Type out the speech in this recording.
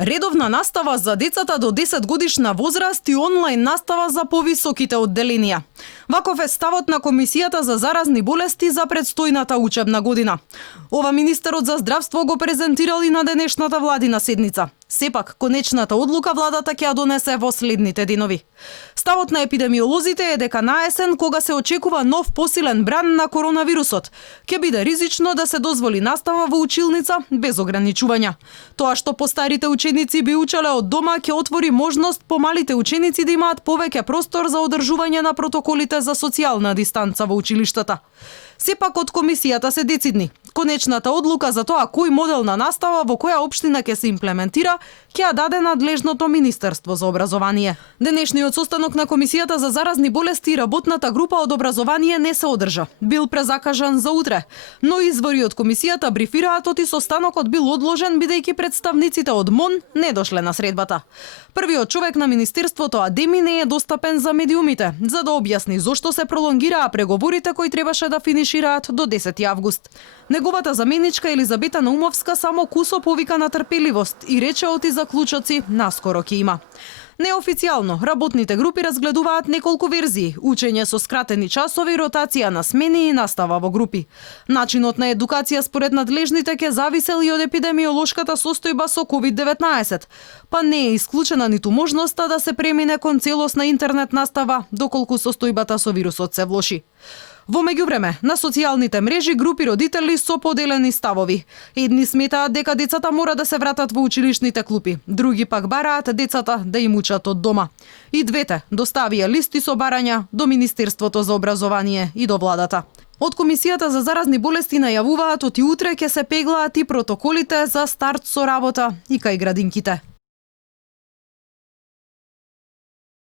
Редовна настава за децата до 10 годишна возраст и онлайн настава за повисоките одделенија. Ваков е ставот на Комисијата за заразни болести за предстојната учебна година. Ова министерот за здравство го презентирал и на денешната владина седница. Сепак, конечната одлука владата ќе ја донесе во следните денови. Ставот на епидемиолозите е дека наесен, кога се очекува нов посилен бран на коронавирусот, ќе биде ризично да се дозволи настава во училница без ограничувања. Тоа што постарите ученици би учеле од дома ќе отвори можност помалите ученици да имаат повеќе простор за одржување на протоколите за социјална дистанца во училиштата. Сепак од комисијата се децидни. Конечната одлука за тоа кој модел на настава во која општина ќе се имплементира ќе ја даде надлежното Министерство за образование. Денешниот состанок на Комисијата за заразни болести и работната група од образование не се одржа. Бил презакажан за утре, но извори од комисијата брифираат оти состанокот бил одложен бидејќи представниците од МОН не дошле на средбата. Првиот човек на Министерството Адеми не е достапен за медиумите, за да објасни зошто се пролонгираа преговорите кои требаше да финишираат до 10 август. Неговата заменичка Елизабета Наумовска само кусо повика на трпеливост и рече оти заклучоци наскоро ќе има. Неофицијално, работните групи разгледуваат неколку верзии: учење со скратени часови, ротација на смени и настава во групи. Начинот на едукација според надлежните ќе зависел и од епидемиолошката состојба со COVID-19, па не е исклучена ниту можноста да се премине кон целосна интернет настава, доколку состојбата со вирусот се влоши. Во меѓувреме, на социјалните мрежи групи родители со поделени ставови. Едни сметаат дека децата мора да се вратат во училишните клупи, други пак бараат децата да им учат од дома. И двете доставија листи со барања до Министерството за образование и до владата. Од Комисијата за заразни болести најавуваат оти утре ќе се пеглаат и протоколите за старт со работа и кај градинките.